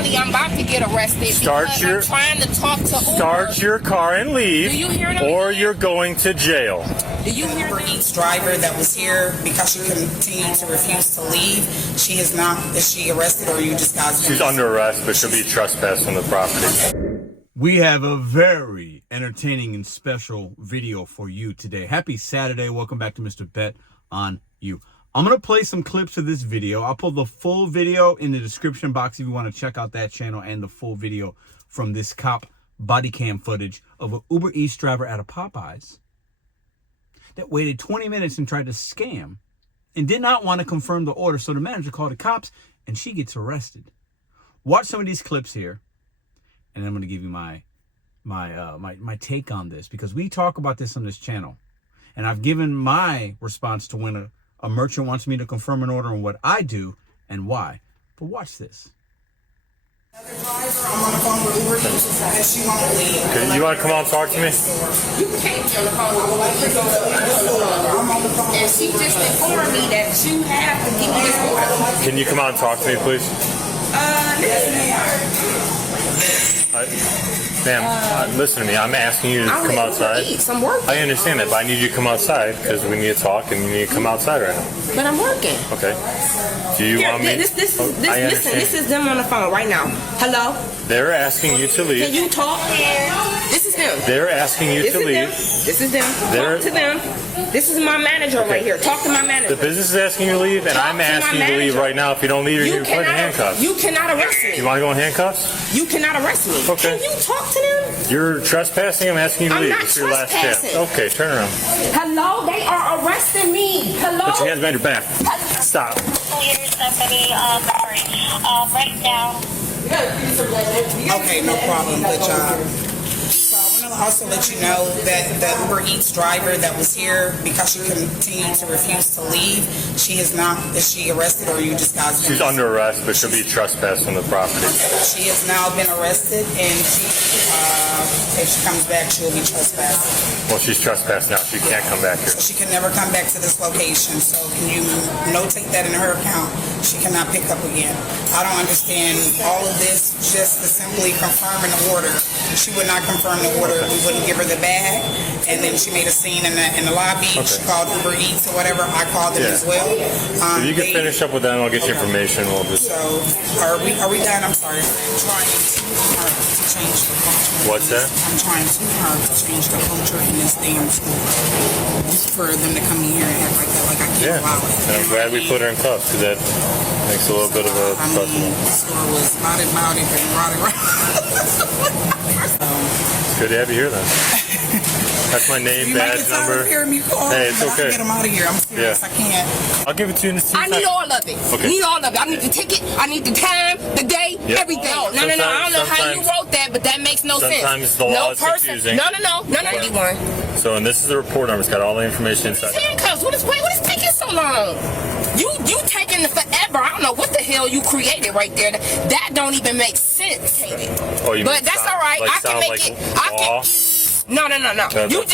Apparently, I'm about to get arrested because I'm trying to talk to Uber. Start your car and leave, Do you hear them? or you're going to jail. Do you hear Uber them? Eats driver that was here because she continued to refuse to leave. She is not. Is she arrested or you just guys? She's under arrest, but she'll be trespassed on the property. We have a very entertaining and special video for you today. Happy Saturday. Welcome back to Mr. Bet on You. I'm going to play some clips of this video. I'll put the full video in the description box if you want to check out that channel and the full video from this cop body cam footage of an Uber Eats driver at a Popeyes that waited 20 minutes and tried to scam and did not want to confirm the order. So the manager called the cops and she gets arrested. Watch some of these clips here. And I'm going to give you my take on this, because we talk about this on this channel. And I've given my response to when a merchant wants me to confirm an order and what I do and why. But watch this. I'm on the phone with Uber Eats and she won't leave. Okay, you want to come on and talk to me? You can't be on the phone with Uber. And she just informed me that you have to give me this order. Can you come on and talk to me, please? Ma'am, listen to me. I'm asking you to come outside. I'm working. I understand that, but I need you to come outside because we need to talk and you need to come outside right now. But I'm working. Okay. Do you want me? Listen, this is them on the phone right now. Hello? They're asking you to leave. Can you talk? This is them. They're asking you to leave. This is them. Talk to them. This is my manager right here. Talk to my manager. The business is asking you to leave, and I'm asking you to leave right now. If you don't leave, you're put in handcuffs. You cannot arrest me. You want to go in handcuffs? You cannot arrest me. Okay. Can you talk to them? You're trespassing. I'm asking you to leave. I'm not It's your last chance. trespassing. Okay, turn around. Hello? They are arresting me. Hello? Put your hands behind your back. Stop. Here's somebody, right now. Okay, no problem. Good job. So I want to also let you know that the Uber Eats driver that was here because she continued to refuse to leave. She is not. Is she arrested or you just guys? She's under arrest, but she'll be trespassed on the property. She has now been arrested, and if she comes back, she will be trespassed. Well, she's trespassed now. She can't come back here. So she can never come back to this location. So can you notate that in her account? She cannot pick up again. I don't understand all of this just to simply confirming the order. She would not confirm the order. We wouldn't give her the bag. And then she made a scene in the lobby. Okay. She called Uber Eats or whatever. I called them as well. If you can finish up with that, and I'll get you information. We'll just. So are we done? I'm sorry. I'm trying too hard to change the culture. What's that? I'm trying too hard to change the culture in this damn school. Just for them to come in here and act like that, like I can't allow it. And I'm glad we put her in cuffs because that makes a little bit of a precedent. The store was about it and rotting around. Good to have you here then. That's my name, badge number. Hey, it's okay. I get them out of here. I'm serious. I can't. I'll give it to you in the I need all of it. Okay. Need all of it. I need the ticket. I need the time, the day, everything. No. I don't know how you wrote that, but that makes no sense. Sometimes the law is confusing. No. So, and this is the report number. It's got all the information inside. Handcuffs. What is taking so long? You taking forever. I don't know what the hell you created right there. That don't even make sense. Oh, you but that's all right. I can make it. No. You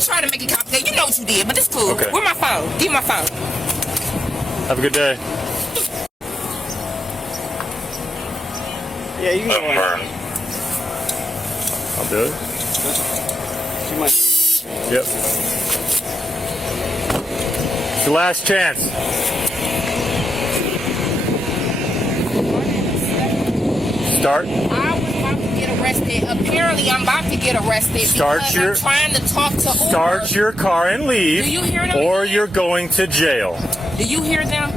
try to make it complicated. You know what you did, but it's cool. Okay. Where's my phone? Give me my phone. Have a good day. Yeah, you can go on. I'll do it. Yep. It's your last chance. Start. I was about to get arrested. Apparently, I'm about to get arrested because I'm trying to talk to Uber. Start your car and leave. Do you hear them? Or you're going to jail. Do you hear them?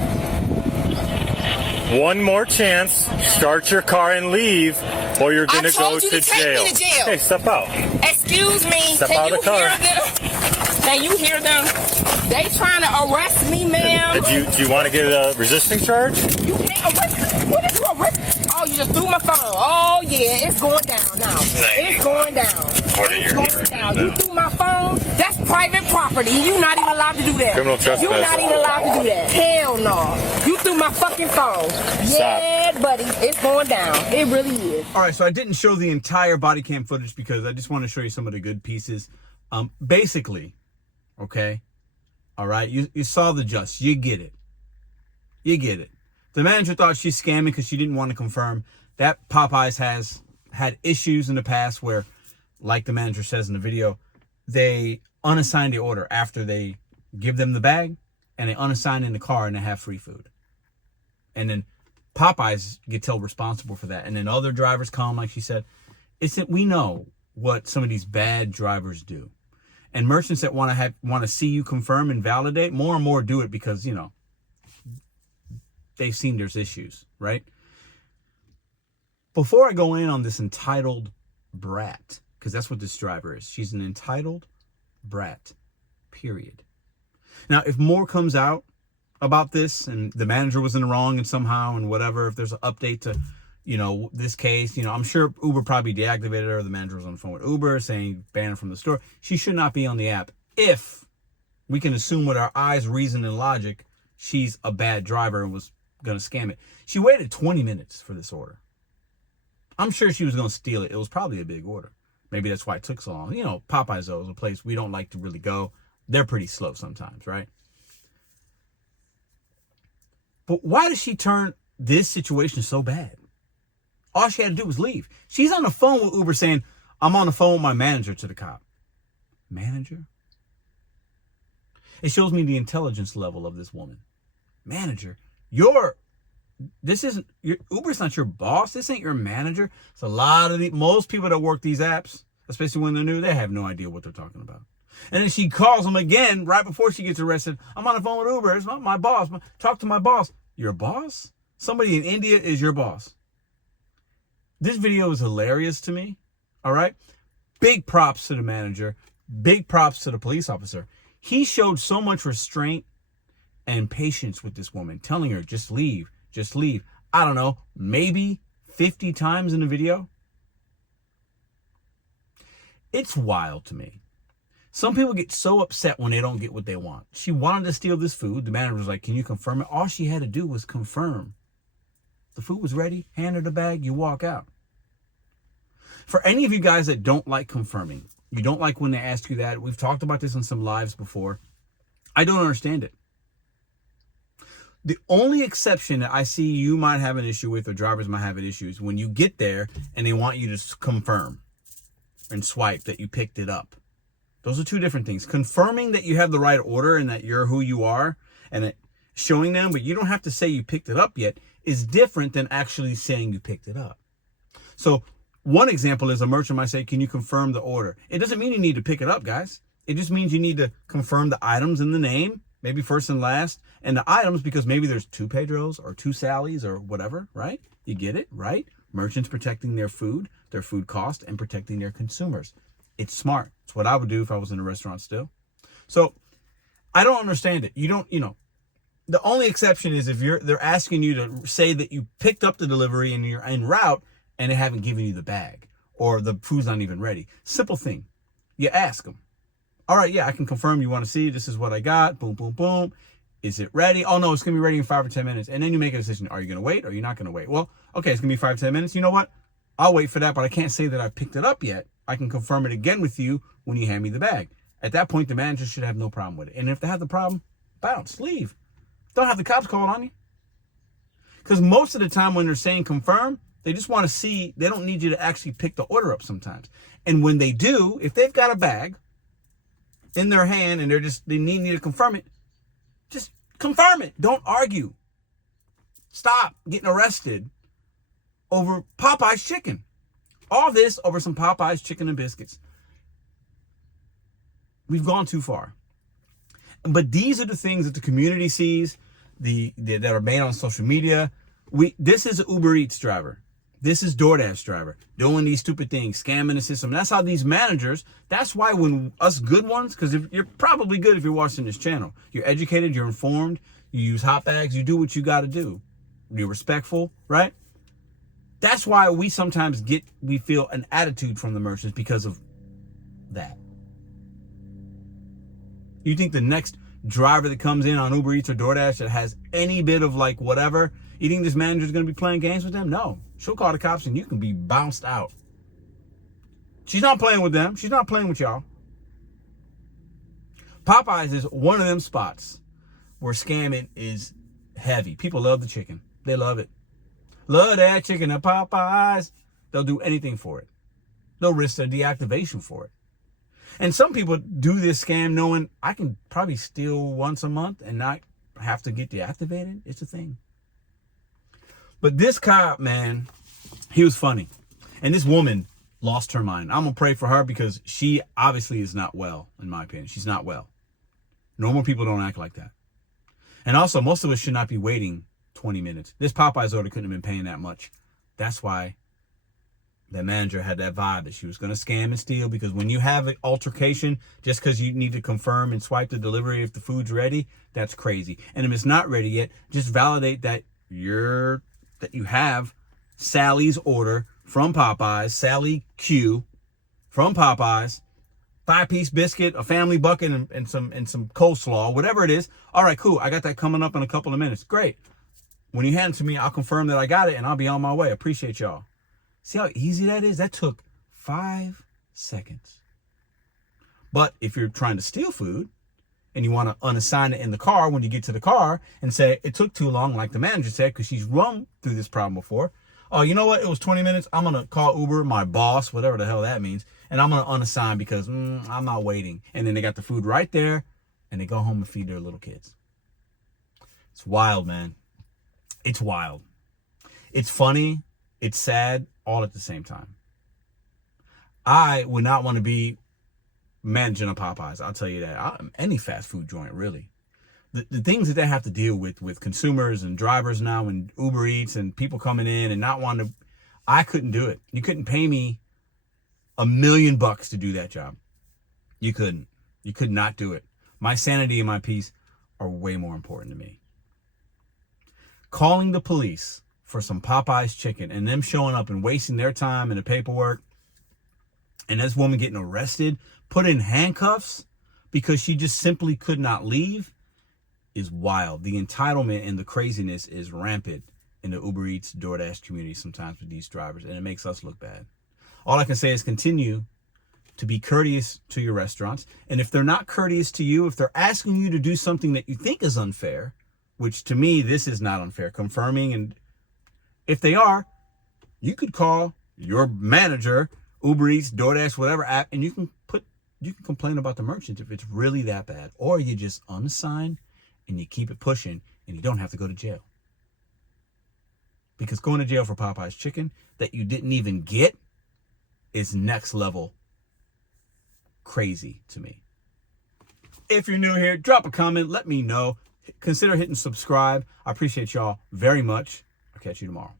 One more chance. Start your car and leave, or you're going to go to jail. Hey, step out. Excuse me. Step out of the car. Can you hear them? They trying to arrest me, ma'am. Do you want to get a resisting charge? You can't arrest me. What is you arrest? Oh, you just threw my phone. Oh, yeah, it's going down now. It's going down. It's going down. You threw my phone. That's private property. You're not even allowed to do that. Criminal trespass. You're not even allowed to do that. Hell no. You threw my fucking phone. Yeah, buddy. It's going down. It really is. All right, so I didn't show the entire body cam footage because I just want to show you some of the good pieces. Basically, okay, all right, you saw the gist. You get it. You get it. The manager thought she's scamming because she didn't want to confirm. That Popeyes has had issues in the past where, like the manager says in the video, they unassign the order after they give them the bag, and they unassign in the car and they have free food. And then Popeyes gets held responsible for that. And then other drivers come, like she said. It's that we know what some of these bad drivers do. And merchants that want to see you confirm and validate, more and more do it because, you know, they've seen there's issues, right? Before I go in on this entitled brat, because that's what this driver is. She's an entitled brat, period. Now, if more comes out about this and the manager was in the wrong and somehow and whatever, if there's an update to, you know, this case, you know, I'm sure Uber probably deactivated her. The manager was on the phone with Uber saying ban her from the store. She should not be on the app. If we can assume with our eyes, reason, and logic, she's a bad driver and was going to scam it. She waited 20 minutes for this order. I'm sure she was going to steal it. It was probably a big order. Maybe that's why it took so long. You know, Popeyes, though, is a place we don't like to really go. They're pretty slow sometimes, right? But why does she turn this situation so bad? All she had to do was leave. She's on the phone with Uber saying, I'm on the phone with my manager, to the cop. Manager? It shows me the intelligence level of this woman. Manager? Uber's not your boss. This ain't your manager. It's a lot of most people that work these apps, especially when they're new, they have no idea what they're talking about. And then she calls them again right before she gets arrested. I'm on the phone with Uber. It's not my boss. Talk to my boss. Your boss? Somebody in India is your boss. This video is hilarious to me. All right. Big props to the manager. Big props to the police officer. He showed so much restraint and patience with this woman, telling her, just leave, just leave. I don't know, maybe 50 times in the video. It's wild to me. Some people get so upset when they don't get what they want. She wanted to steal this food. The manager was like, can you confirm it? All she had to do was confirm. The food was ready, hand her the bag, you walk out. For any of you guys that don't like confirming, you don't like when they ask you that, we've talked about this on some lives before. I don't understand it. The only exception that I see you might have an issue with, or drivers might have an issue, is when you get there and they want you to confirm and swipe that you picked it up. Those are two different things. Confirming that you have the right order and that you're who you are and showing them, but you don't have to say you picked it up yet, is different than actually saying you picked it up. So one example is a merchant might say, can you confirm the order? It doesn't mean you need to pick it up, guys. It just means you need to confirm the items in the name, maybe first and last, and the items because maybe there's two Pedros or two Sallys or whatever, right? You get it, right? Merchants protecting their food cost, and protecting their consumers. It's smart. It's what I would do if I was in a restaurant still. So I don't understand it. The only exception is if they're asking you to say that you picked up the delivery and you're en route and they haven't given you the bag or the food's not even ready. Simple thing. You ask them. All right, yeah, I can confirm you want to see. This is what I got. Boom, boom, boom. Is it ready? Oh, no, it's going to be ready in 5 or 10 minutes. And then you make a decision. Are you going to wait or are you not going to wait? Well, okay, it's going to be 5 or 10 minutes. You know what? I'll wait for that, but I can't say that I picked it up yet. I can confirm it again with you when you hand me the bag. At that point, the manager should have no problem with it. And if they have the problem, bounce, leave. Don't have the cops call on you. Because most of the time when they're saying confirm, they just want to see, they don't need you to actually pick the order up sometimes. And when they do, if they've got a bag in their hand and they need you to confirm it, just confirm it. Don't argue. Stop getting arrested over Popeyes chicken. All this over some Popeyes chicken and biscuits. We've gone too far. But these are the things that the community sees, that are made on social media. This is an Uber Eats driver. This is DoorDash driver doing these stupid things, scamming the system. That's how these managers, that's why when us good ones, because you're probably good if you're watching this channel. You're educated, you're informed, you use hot bags, you do what you got to do. You're respectful, right? That's why we sometimes we feel an attitude from the merchants because of that. You think the next driver that comes in on Uber Eats or DoorDash that has any bit of like whatever, you think this manager is going to be playing games with them? No. She'll call the cops and you can be bounced out. She's not playing with them. She's not playing with y'all. Popeyes is one of them spots where scamming is heavy. People love the chicken. They love it. Love that chicken at Popeyes. They'll do anything for it. They'll risk their deactivation for it. And some people do this scam knowing I can probably steal once a month and not have to get deactivated. It's a thing. But this cop, man, he was funny. And this woman lost her mind. I'm going to pray for her because she obviously is not well, in my opinion. She's not well. Normal people don't act like that. And also, most of us should not be waiting 20 minutes. This Popeyes order couldn't have been paying that much. That's why that manager had that vibe that she was going to scam and steal, because when you have an altercation, just because you need to confirm and swipe the delivery if the food's ready, that's crazy. And if it's not ready yet, just validate that you have Sally's order from Popeyes, Sally Q from Popeyes, 5-piece biscuit, a family bucket, and some coleslaw, whatever it is. All right, cool. I got that coming up in a couple of minutes. Great. When you hand it to me, I'll confirm that I got it and I'll be on my way. Appreciate y'all. See how easy that is? That took 5 seconds. But if you're trying to steal food and you want to unassign it in the car when you get to the car and say it took too long, like the manager said, because she's run through this problem before. Oh, you know what? It was 20 minutes. I'm going to call Uber, my boss, whatever the hell that means, and I'm going to unassign because I'm not waiting. And then they got the food right there and they go home and feed their little kids. It's wild, man. It's wild. It's funny. It's sad, all at the same time. I would not want to be managing a Popeyes. I'll tell you that. Any fast food joint, really. The things that they have to deal with consumers and drivers now and Uber Eats and people coming in and not wanting to, I couldn't do it. You couldn't pay me $1 million to do that job. You couldn't. You could not do it. My sanity and my peace are way more important to me. Calling the police for some Popeyes chicken and them showing up and wasting their time in the paperwork, and this woman getting arrested, put in handcuffs because she just simply could not leave, is wild. The entitlement and the craziness is rampant in the Uber Eats, DoorDash community sometimes with these drivers, and it makes us look bad. All I can say is continue to be courteous to your restaurants, and if they're not courteous to you, if they're asking you to do something that you think is unfair, which to me, this is not unfair, confirming, and if they are, you could call your manager, Uber Eats, DoorDash, whatever app, and you can complain about the merchant if it's really that bad. Or you just unassign and you keep it pushing and you don't have to go to jail. Because going to jail for Popeyes chicken that you didn't even get is next level crazy to me. If you're new here, drop a comment, let me know. Consider hitting subscribe. I appreciate y'all very much. I'll catch you tomorrow.